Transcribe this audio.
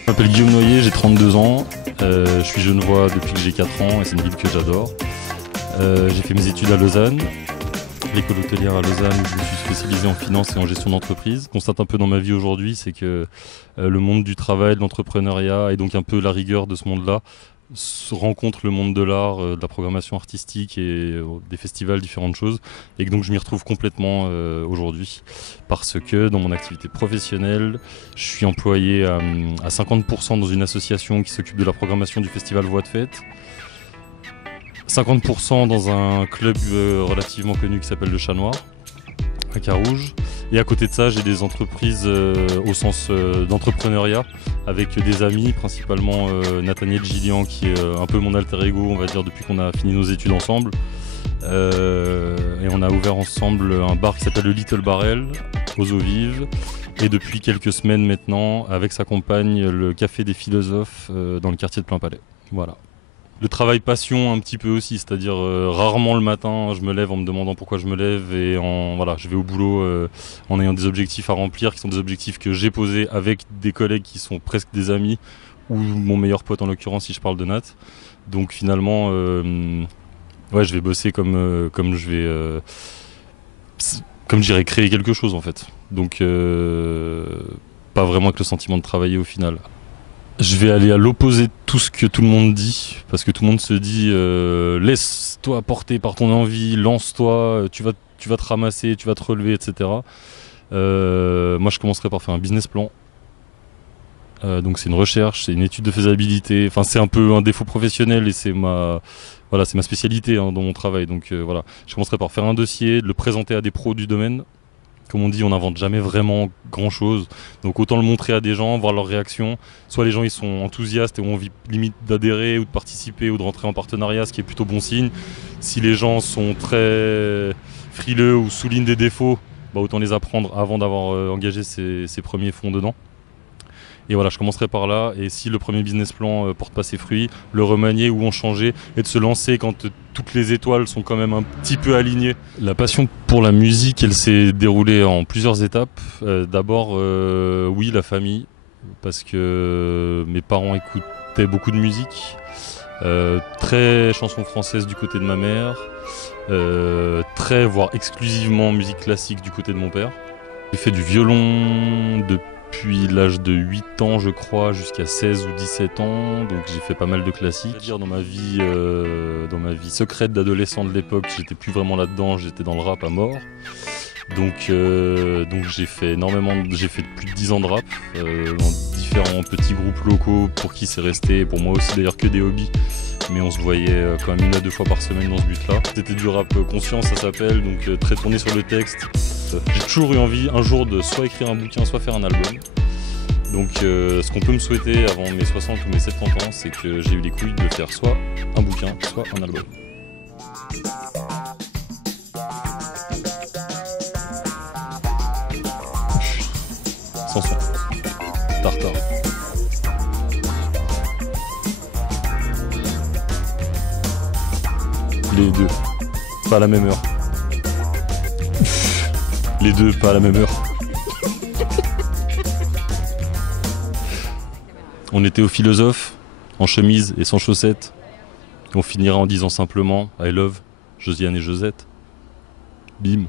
Je m'appelle Guillaume Noyer, j'ai 32 ans, je suis genevois depuis que j'ai 4 ans et c'est une ville que j'adore. J'ai fait mes études à Lausanne, l'école hôtelière à Lausanne, où je me suis spécialisé en finance et en gestion d'entreprise. Je constate un peu dans ma vie aujourd'hui, c'est que le monde du travail, de l'entrepreneuriat et donc un peu la rigueur de ce monde-là rencontre le monde de l'art, de la programmation artistique et des festivals, différentes choses, et que donc je m'y retrouve complètement aujourd'hui parce que dans mon activité professionnelle je suis employé à 50% dans une association qui s'occupe de la programmation du festival Voix de Fête, 50% dans un club relativement connu qui s'appelle le Chat Noir à Carouge. Et à côté de ça, j'ai des entreprises au sens d'entrepreneuriat avec des amis, principalement Nathaniel Gillian qui est un peu mon alter ego, on va dire, depuis qu'on a fini nos études ensemble. Et on a ouvert ensemble un bar qui s'appelle le Little Barrel aux Eaux Vives. Et depuis quelques semaines maintenant, avec sa compagne, le Café des Philosophes dans le quartier de Plainpalais. Voilà. Le travail passion un petit peu aussi, c'est-à-dire rarement le matin je me lève en me demandant pourquoi je me lève et voilà, je vais au boulot en ayant des objectifs à remplir qui sont des objectifs que j'ai posés avec des collègues qui sont presque des amis ou mon meilleur pote en l'occurrence si je parle de Nat. Donc finalement ouais, je vais bosser comme j'irais créer quelque chose en fait. Donc pas vraiment avec le sentiment de travailler au final. Je vais aller à l'opposé de tout ce que tout le monde dit, parce que tout le monde se dit laisse-toi porter par ton envie, lance-toi, tu vas te ramasser, tu vas te relever, etc. Moi je commencerai par faire un business plan. Donc c'est une recherche, c'est une étude de faisabilité, enfin c'est un peu un défaut professionnel et c'est ma spécialité dans mon travail. Donc voilà, je commencerai par faire un dossier, le présenter à des pros du domaine. Comme on dit, on n'invente jamais vraiment grand chose, donc autant le montrer à des gens, voir leurs réactions. Soit les gens ils sont enthousiastes et ont envie limite d'adhérer ou de participer ou de rentrer en partenariat, ce qui est plutôt bon signe. Si les gens sont très frileux ou soulignent des défauts, bah autant les apprendre avant d'avoir engagé ses premiers fonds dedans. Et voilà, je commencerai par là, et si le premier business plan porte pas ses fruits, le remanier ou en changer, et de se lancer quand toutes les étoiles sont quand même un petit peu alignées. La passion pour la musique, elle s'est déroulée en plusieurs étapes. D'abord, oui, la famille, parce que mes parents écoutaient beaucoup de musique, très chanson française du côté de ma mère, très, voire exclusivement musique classique du côté de mon père. J'ai fait du violon depuis l'âge de 8 ans je crois jusqu'à 16 ou 17 ans, donc j'ai fait pas mal de classiques. C'est-à-dire dans ma vie secrète d'adolescent de l'époque, j'étais plus vraiment là-dedans, j'étais dans le rap à mort. Donc j'ai fait plus de 10 ans de rap dans différents petits groupes locaux pour qui c'est resté, pour moi aussi d'ailleurs, que des hobbies. Mais on se voyait quand même 1 à 2 fois par semaine dans ce but-là. C'était du rap conscient, ça s'appelle, donc très tourné sur le texte. J'ai toujours eu envie un jour de soit écrire un bouquin, soit faire un album. Donc ce qu'on peut me souhaiter avant mes 60 ou mes 70 ans, c'est que j'ai eu les couilles de faire soit un bouquin, soit un album. Sanson, Tartare. Les deux, pas à la même heure. Les deux, pas à la même heure. On était aux Philosophes, en chemise et sans chaussettes. On finira en disant simplement I love Josiane et Josette. Bim.